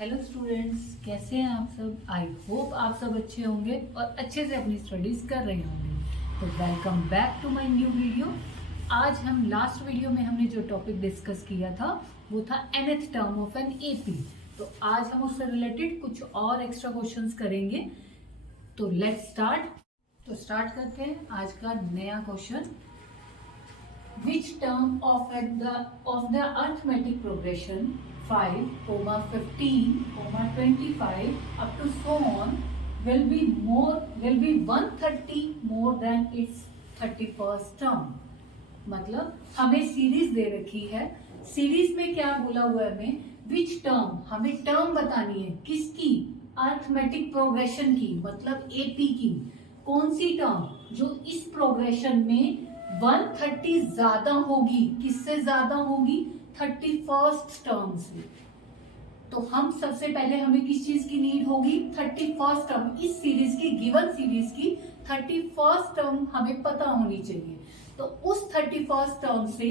Hello students, कैसे हैं आप सब। आई होप आप सब अच्छे होंगे और अच्छे से अपनी स्टडीज कर रहे होंगे। तो welcome back to my new video. आज हम लास्ट वीडियो में हमने जो टॉपिक डिस्कस किया था वो था nth term of an AP. तो आज हम उससे रिलेटेड कुछ और एक्स्ट्रा क्वेश्चंस करेंगे। तो लेट्स स्टार्ट। तो स्टार्ट करते हैं आज का नया question. Which term of the arithmetic progression 5, 15, 25 up to so on will be 130 more than its 31st term। मतलब हमें सीरीज दे रखी है। सीरीज में क्या बोला हुआ है हमें, विच टर्म, हमें टर्म बतानी है किसकी, अर्थमेटिक प्रोग्रेशन की, मतलब एपी की। कौन सी टर्म जो इस प्रोग्रेशन में 130 ज्यादा होगी, किससे ज्यादा होगी, 31st टर्म से। तो हम सबसे पहले हमें किस चीज की नीड होगी, 31st टर्म। इस सीरीज की, गिवन सीरीज की 31st टर्म हमें पता होनी चाहिए। तो उस 31st टर्म से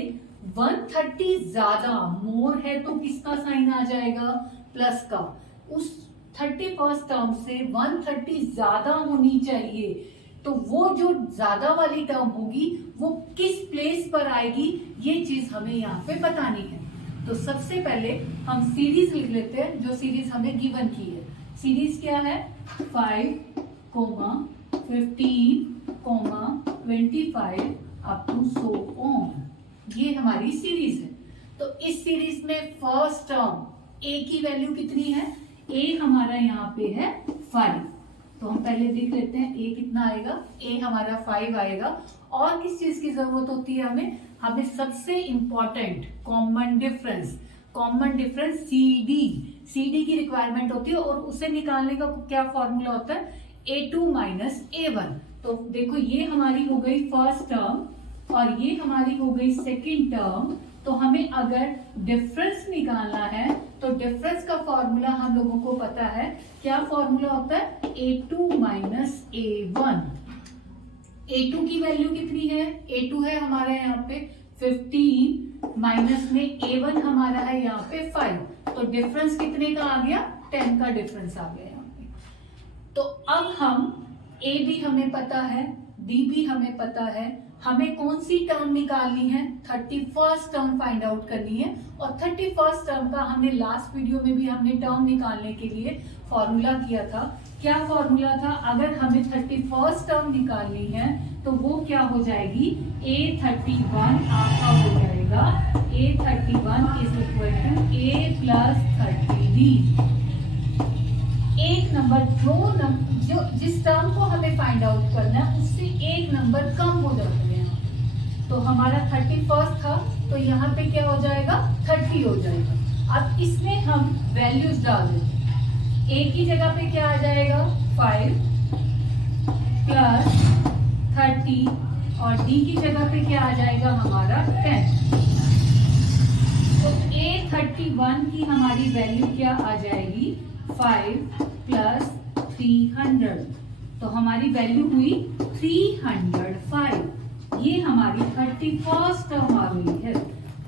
130 ज्यादा, मोर है तो किसका साइन आ जाएगा, प्लस का। उस 31st टर्म से 130 ज्यादा होनी चाहिए। तो वो जो ज्यादा वाली टर्म होगी वो किस प्लेस पर आएगी, ये चीज हमें यहाँ पे बतानी है। तो सबसे पहले हम सीरीज लिख लेते हैं जो सीरीज हमें गिवन की है। सीरीज क्या है, 5, 15, 25 अप टू सो ऑन। ये हमारी सीरीज है। तो इस सीरीज में फर्स्ट टर्म ए की वैल्यू कितनी है, ए हमारा यहाँ पे है 5। तो हम पहले देख लेते हैं ए कितना आएगा, ए हमारा 5 आएगा। और किस चीज की जरूरत होती है हमें सबसे important common difference C D की रिक्वायरमेंट होती है। और उसे निकालने का क्या फॉर्मूला होता है, A2 माइनस A1। तो देखो ये हमारी हो गई फर्स्ट टर्म और ये हमारी हो गई सेकेंड टर्म। तो हमें अगर डिफरेंस निकालना है तो डिफरेंस का फॉर्मूला हम लोगों को पता है। क्या फॉर्मूला होता है, A2 माइनस A1। A2 की वैल्यू कितनी है, A2 है हमारा यहाँ पे 15 माइनस में A1 हमारा है यहाँ पे 5। तो डिफरेंस कितने का आ गया, 10 का डिफरेंस आ गया यहाँ पे। तो अब हम A भी हमें पता है, D भी हमें पता है। हमें कौन सी टर्म निकालनी है, 31st टर्म फाइंड आउट करनी है। और 31st टर्म का हमने लास्ट वीडियो में भी हमने टर्म निकालने के लिए फॉर्मूला किया था। क्या फॉर्मूला था, अगर हमें 31st टर्म निकालनी है तो वो क्या हो जाएगी, A31 आपका हो जाएगा, A31 is equal to A plus 30D। एक नंबर जो जिस टर्म को हमें फाइंड आउट करना है उससे एक नंबर कम हो जाता है। तो हमारा 31st था तो यहाँ पे क्या हो जाएगा, 30 हो जाएगा। अब इसमें हम वैल्यूज डाल देते हैं। ए की जगह पे क्या आ जाएगा, 5 प्लस 30 और डी की जगह पे क्या आ जाएगा हमारा 10। तो A31 की हमारी वैल्यू क्या आ जाएगी, 5 प्लस 300। तो हमारी वैल्यू हुई 305। ये हमारी 31st टर्म आ गई है।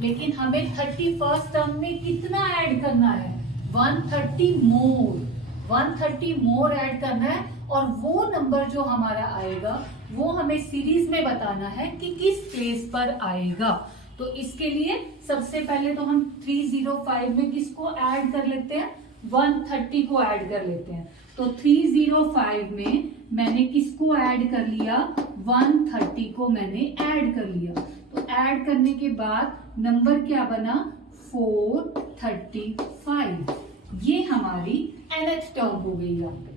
लेकिन हमें 31st टर्म में कितना ऐड करना है, 130 मोर ऐड करना है। और वो नंबर जो हमारा आएगा वो हमें सीरीज में बताना है कि किस प्लेस पर आएगा। तो इसके लिए सबसे पहले तो हम 305 में किसको ऐड कर लेते हैं, 130 को ऐड कर लेते हैं। तो 305 में मैंने किसको ऐड कर लिया, 130 को मैंने ऐड कर लिया। तो ऐड करने के बाद नंबर क्या बना, 435। ये हमारी nth टर्म हो गई यहाँ पे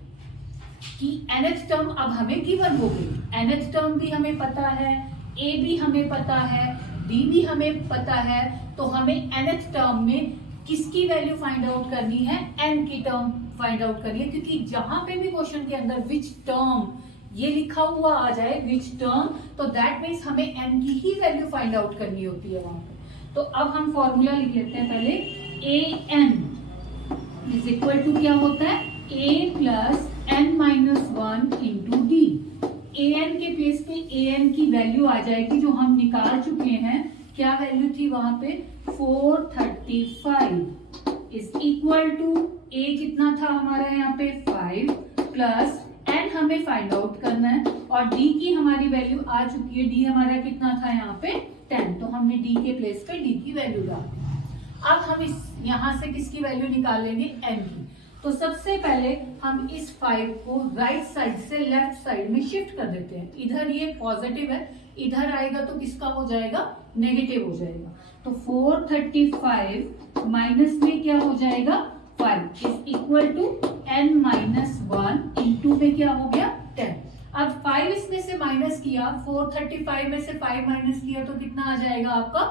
कि nth टर्म अब हमें गिवन हो गई। nth टर्म भी हमें पता है, a भी हमें पता है, d भी हमें पता है। तो हमें nth टर्म में किसकी वैल्यू फाइंड आउट करनी है, n की टर्म फाइंड आउट करनी है। क्योंकि जहां पे भी क्वेश्चन के अंदर विच टर्म ये लिखा हुआ आ जाए, विच टर्म, तो दैट मीन्स हमें n की ही वैल्यू फाइंड आउट करनी होती है वहां पे। तो अब हम फॉर्मूला लिख लेते हैं पहले, an इज इक्वल टू क्या होता है, a plus n minus 1 into D. an के प्लेस पे an की वैल्यू आ जाएगी जो हम निकाल चुके हैं। क्या वैल्यू थी वहां पे, 435 इज इक्वल टू a कितना था हमारा यहाँ पे 5 प्लस n हमें फाइंड आउट करना है और d की हमारी वैल्यू आ चुकी है। d हमारा कितना था यहाँ पे 10, तो हमने d के प्लेस पे d की वैल्यू डाल दी। अब हम इस यहाँ से किसकी वैल्यू निकाल लेंगे, n की। तो सबसे पहले हम इस 5 को राइट साइड से लेफ्ट साइड में शिफ्ट कर देते हैं। इधर ये पॉजिटिव है, इधर आएगा तो किसका हो जाएगा, नेगेटिव हो जाएगा। तो 435 माइनस में क्या हो जाएगा 5 is equal to n minus 1 into में क्या हो गया 10। अब 5 इसमें से माइनस किया, 435 में से 5 माइनस किया तो कितना आ जाएगा आपका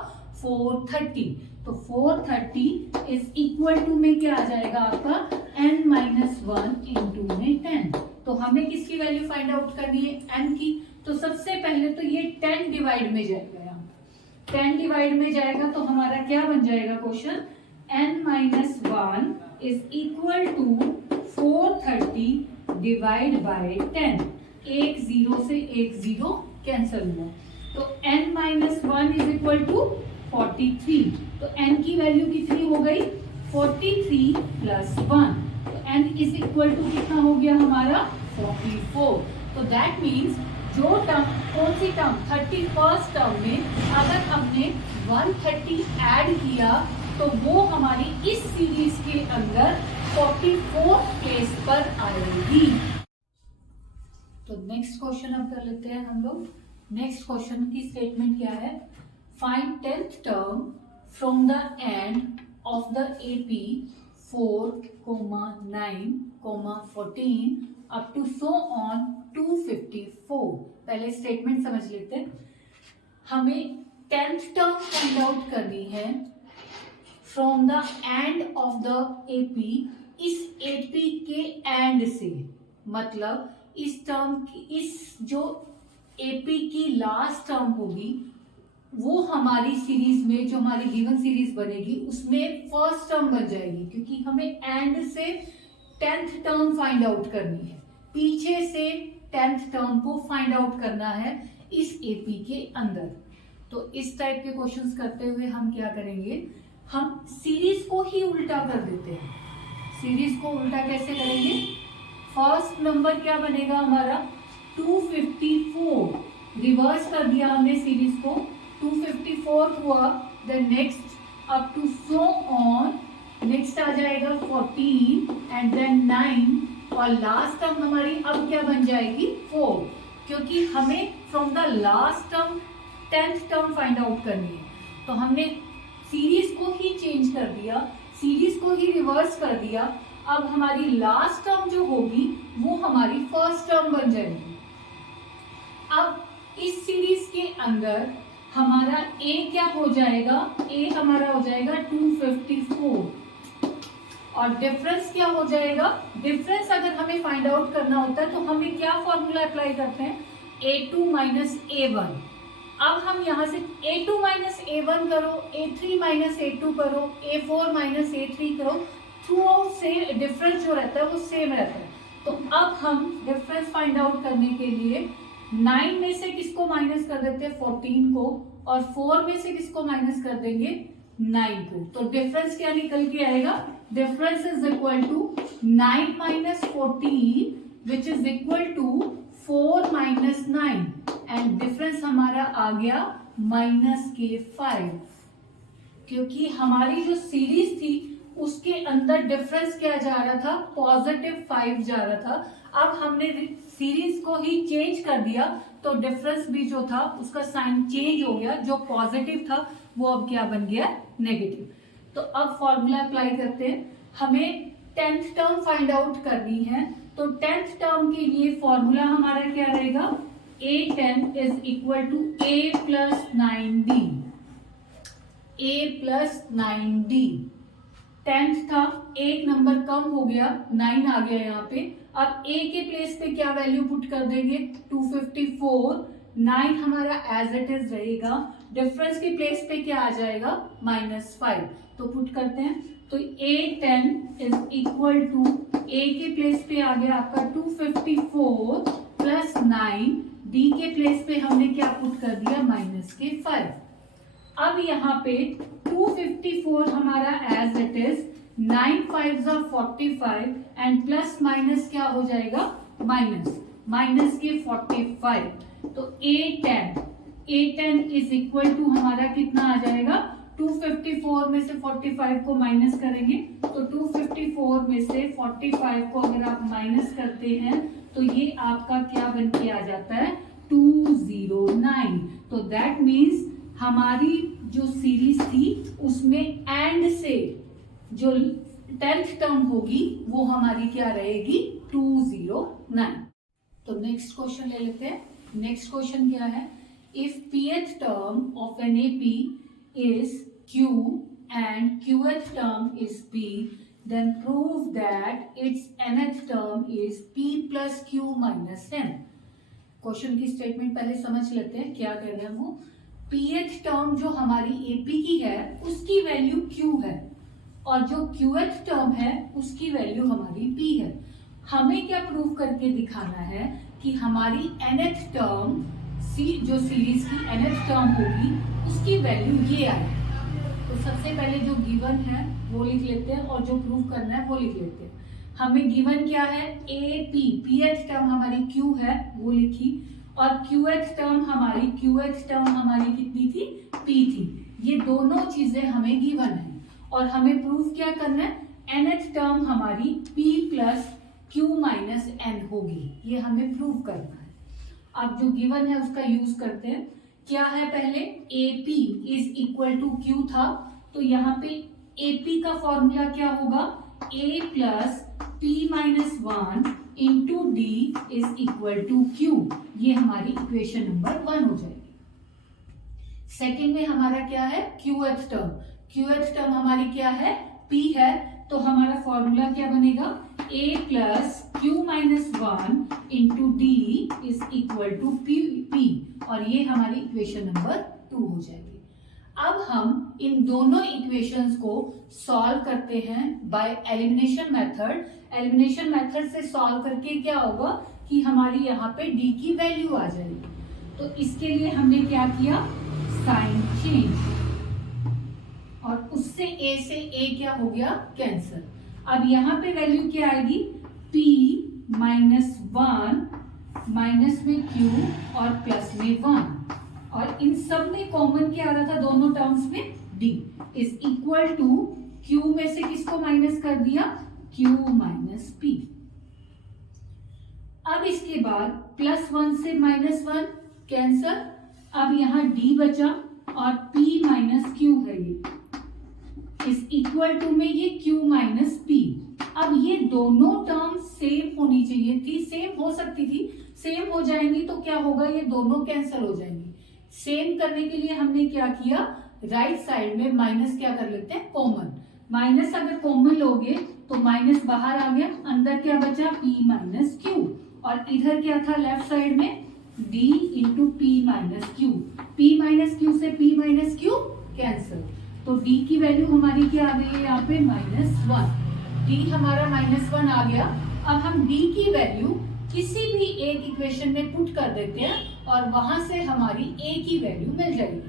430। तो 430 इज इक्वल टू में क्या आ जाएगा आपका n माइनस 1 इंटू में 10। तो हमें किसकी वैल्यू फाइंड आउट करनी है, n की। तो सबसे पहले तो ये 10 डिवाइड में जाएगा, यहाँ 10 डिवाइड में जाएगा तो हमारा क्या बन जाएगा question, n minus 1 is equal to 430 divide by 10। एक जीरो से एक जीरो कैंसिल हुआ, तो n minus 1 is equal to 43। तो n की वैल्यू कितनी हो गई 43 प्लस 1, तो n इज इक्वल टू कितना हो गया हमारा 44। तो दैट मीन्स जो टर्म, कौन सी टर्म, 31st टर्म में अगर हमने 130 ऐड किया तो वो हमारी इस सीरीज के अंदर 44th प्लेस पर आएगी। तो नेक्स्ट क्वेश्चन अब कर लेते हैं हम लोग। नेक्स्ट क्वेश्चन की स्टेटमेंट क्या है, find 10th term from the end of the AP 4, 9, 14 up to so on 254। पहले स्टेटमेंट समझ लेते हैं। हमें 10th टर्म फाइंड आउट करनी है from the end of the AP, इस AP के एंड से, मतलब इस टर्म की, इस जो AP की लास्ट टर्म होगी वो हमारी सीरीज में, जो हमारी गिवन सीरीज बनेगी उसमें फर्स्ट टर्म बन जाएगी, क्योंकि हमें एंड से 10th टर्म फाइंड आउट करनी है, पीछे से 10th टर्म को फाइंड आउट करना है इस AP के अंदर। तो इस टाइप के क्वेश्चंस करते हुए हम क्या करेंगे, हम सीरीज को ही उल्टा कर देते हैं। सीरीज को उल्टा कैसे करेंगे, फर्स्ट नंबर क्या बनेगा हमारा 254, रिवर्स कर दिया हमने सीरीज को, 254 हुआ, then next up to so on, next आ जाएगा 14 एंड देन 9 और लास्ट टर्म हमारी अब क्या बन जाएगी 4, क्योंकि हमें from the last term 10th term find out करनी है। तो हमने सीरीज को ही चेंज कर दिया, सीरीज को ही रिवर्स कर दिया। अब हमारी लास्ट टर्म जो होगी वो हमारी फर्स्ट टर्म बन जाएगी। अब इस सीरीज के अंदर हमारा a क्या हो जाएगा, a हमारा हो जाएगा 254 और डिफरेंस क्या हो जाएगा, डिफरेंस अगर हमें फाइंड आउट करना होता है तो हमें क्या फॉर्मूला अप्लाई करते हैं, a2 माइनस a1। अब हम यहाँ से a2 माइनस a1 करो, a3 माइनस a2 करो, a4 माइनस a3 करो, थ्रू आउट से डिफरेंस जो रहता है वो सेम रहता है। तो अब हम डिफरेंस फाइंड आउट करने के लिए 9 में से किसको माइनस कर देते हैं 14 को, और 4 में से किसको माइनस कर देंगे 9 को। तो डिफरेंस क्या निकल के आएगा, difference is equal to 9 minus 14 which is equal to 4 minus 9 and difference हमारा आ गया -5, क्योंकि हमारी जो सीरीज थी उसके अंदर डिफरेंस क्या जा रहा था, +5 जा रहा था। अब हमने सीरीज को ही चेंज कर दिया तो डिफरेंस भी जो था उसका साइन चेंज हो गया, जो पॉजिटिव था वो अब क्या बन गया नेगेटिव। तो अब फॉर्मूला अप्लाई करते हैं, हमें 10th टर्म फाइंड आउट करनी है। तो 10th टर्म के लिए फॉर्मूला हमारा क्या रहेगा, a10 is equal to a plus 9d, a plus 9d। 10th था, एक नंबर कम हो गया, 9 आ गया यहाँ पे। अब a के प्लेस पे क्या वैल्यू पुट कर देंगे 254, 9 हमारा एज इट इज रहेगा, डिफरेंस के प्लेस पे क्या आ जाएगा -5। तो पुट करते हैं, तो a10 is equal to a के प्लेस पे आ गया आपका 254 प्लस 9, d के प्लेस पे हमने क्या पुट कर दिया -5। अब यहाँ पे 254 हमारा as it is, 9 5 45 and plus minus क्या हो जाएगा, माइनस के 45, तो A10 इज इक्वल टू हमारा कितना आ जाएगा, 254 में से 45 को माइनस करेंगे तो 254 में से 45 को अगर आप माइनस करते हैं तो ये आपका क्या बन के आ जाता है, 209। तो दैट मीन्स हमारी जो सीरीज थी उसमें एंड से जो 10th टर्म होगी वो हमारी क्या रहेगी, 209। तो नेक्स्ट क्वेश्चन ले लेते हैं। नेक्स्ट क्वेश्चन क्या है, if pth term of an AP is Q and qth term is P, then prove that its nth term is P plus Q minus n। Question की स्टेटमेंट पहले समझ लेते हैं क्या कह रहे हैं वो। pth टर्म जो हमारी AP की है उसकी वैल्यू Q है और जो qth टर्म है उसकी वैल्यू हमारी P है। हमें क्या प्रूव करके दिखाना है कि हमारी nth टर्म जो सीरीज की nth टर्म होगी उसकी वैल्यू ये आए। तो सबसे पहले जो गिवन है वो लिख लेते हैं और जो प्रूव करना है वो लिख लेते हैं। हमें गिवन क्या है, AP, pth टर्म हमारी Q है वो लिखी और qth टर्म हमारी कितनी थी, P थी। ये दोनों चीजें हमें गिवन है और हमें प्रूव क्या करना है, nth टर्म हमारी P plus Q minus n होगी, ये हमें प्रूव करना है। अब जो गिवन है उसका यूज करते हैं। क्या है, पहले AP is equal to Q था तो यहाँ पे AP का फॉर्मूला क्या होगा, A plus P minus 1 into D is equal to Q। ये हमारी इक्वेशन नंबर 1 हो जाएगी। सेकेंड में हमारा क्या है, qth टर्म हमारी क्या है, P है, तो हमारा फॉर्मूला क्या बनेगा, A plus Q minus 1 into D is equal to P और ये हमारी इक्वेशन नंबर 2 हो जाएगी। अब हम इन दोनों इक्वेशंस को सॉल्व करते हैं by elimination method. Elimination method से सॉल्व करके क्या होगा कि हमारी यहाँ पे D की वैल्यू आ जाएगी। तो इसके लिए हमने क्या किया, साइन चेंज और उससे A से A क्या हो गया, कैंसिल। अब यहाँ पे वैल्यू क्या आएगी, P माइनस 1 माइनस में Q और प्लस में 1 और इन सब में कॉमन क्या आ रहा था, दोनों टर्म्स में D is equal to Q में से किसको माइनस कर दिया, Q माइनस P। अब इसके बाद प्लस 1 से माइनस 1 कैंसल, अब यहाँ D बचा और P माइनस Q है, ये इज इक्वल टू में ये Q माइनस P। अब ये दोनों टर्म्स सेम होनी चाहिए थी, सेम हो सकती थी, सेम हो जाएंगी तो क्या होगा, ये दोनों कैंसिल हो जाएंगी। सेम करने के लिए हमने क्या किया, राइट साइड में माइनस क्या कर लेते हैं, कॉमन। माइनस अगर कॉमन लोगे तो माइनस बाहर आ गया, अंदर क्या बचा, P माइनस Q और इधर क्या था लेफ्ट साइड में, D into P minus Q। P minus Q से P माइनस Q कैंसिल, तो D की वैल्यू हमारी क्या आ गई है यहाँ पे, -1। D हमारा -1 आ गया। अब हम D की वैल्यू किसी भी एक इक्वेशन में पुट कर देते हैं और वहां से हमारी A की वैल्यू मिल जाएगी।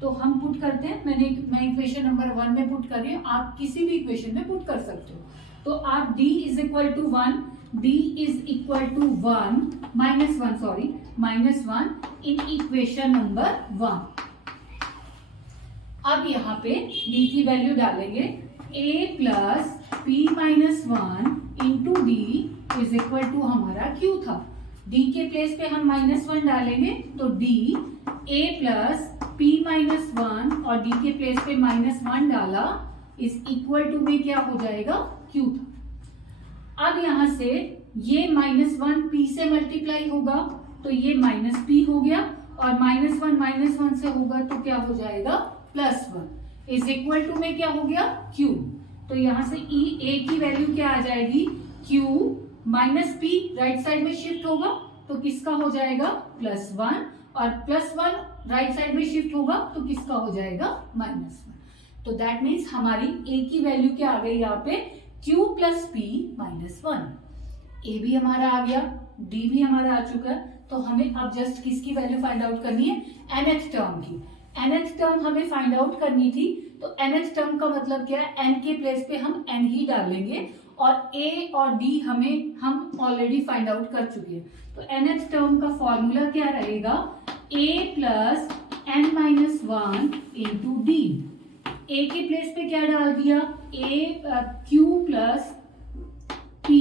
तो हम पुट करते हैं, मैं इक्वेशन नंबर 1 में पुट कर रही हूँ, आप किसी भी इक्वेशन में पुट कर सकते हो। तो आप D is equal to 1, D is equal to -1 in equation number 1। अब यहाँ पे D की वैल्यू डालेंगे, A plus P minus 1 into D is equal to हमारा Q था। D के प्लेस पे हम -1 डालेंगे तो D A plus P minus 1 और D के प्लेस पे -1 डाला इज इक्वल टू में क्या हो जाएगा, Q था। अब यहाँ से ये -1 P से मल्टीप्लाई होगा तो ये -P हो गया और -1 से होगा तो क्या हो जाएगा, +1 इज इक्वल टू में क्या हो गया, Q। तो यहाँ से A की वैल्यू क्या आ जाएगी, Q minus P right side में शिफ्ट होगा तो किसका हो जाएगा, +1 और +1 राइट साइड में शिफ्ट होगा तो किसका हो जाएगा, -1। तो दैट मीन्स हमारी A की वैल्यू क्या आ गई यहाँ पे, Q प्लस P -1। A भी हमारा आ गया, D भी हमारा आ चुका है। तो हमें अब जस्ट किसकी वैल्यू फाइंड आउट करनी है, nth टर्म की। nth टर्म हमें फाइंड आउट करनी थी, तो nth टर्म का मतलब क्या है, n के प्लेस पे हम n ही डालेंगे और a और d हम ऑलरेडी फाइंड आउट कर चुके हैं। तो nth टर्म का फॉर्मूला क्या रहेगा, a plus n minus 1 into D. a के प्लेस पे क्या डाल दिया, q plus p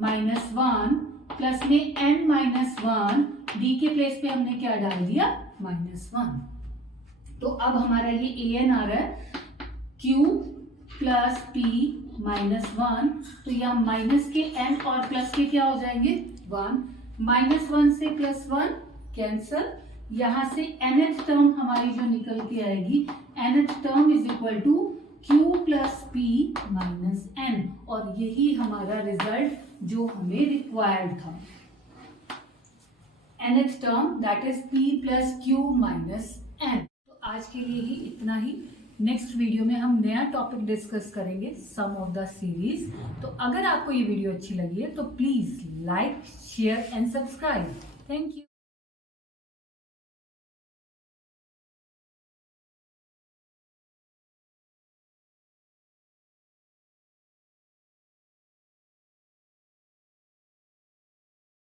minus 1 plus में n माइनस 1, डी के प्लेस पे हमने क्या डाल दिया, माइनस 1। तो अब हमारा ये an आ रहा है q प्लस p माइनस 1, तो यहाँ माइनस के n और प्लस के क्या हो जाएंगे 1, माइनस 1 से प्लस 1 कैंसल, यहाँ से nth टर्म हमारी जो निकल के आएगी, nth term is equal to q plus p minus n, और यही हमारा रिजल्ट जो हमें रिक्वायर्ड था, nth term that is p plus q minus n। तो आज के लिए ही इतना ही। नेक्स्ट वीडियो में हम नया टॉपिक डिस्कस करेंगे, सम ऑफ द सीरीज। तो अगर आपको ये वीडियो अच्छी लगी है तो please like, share and subscribe. Thank you.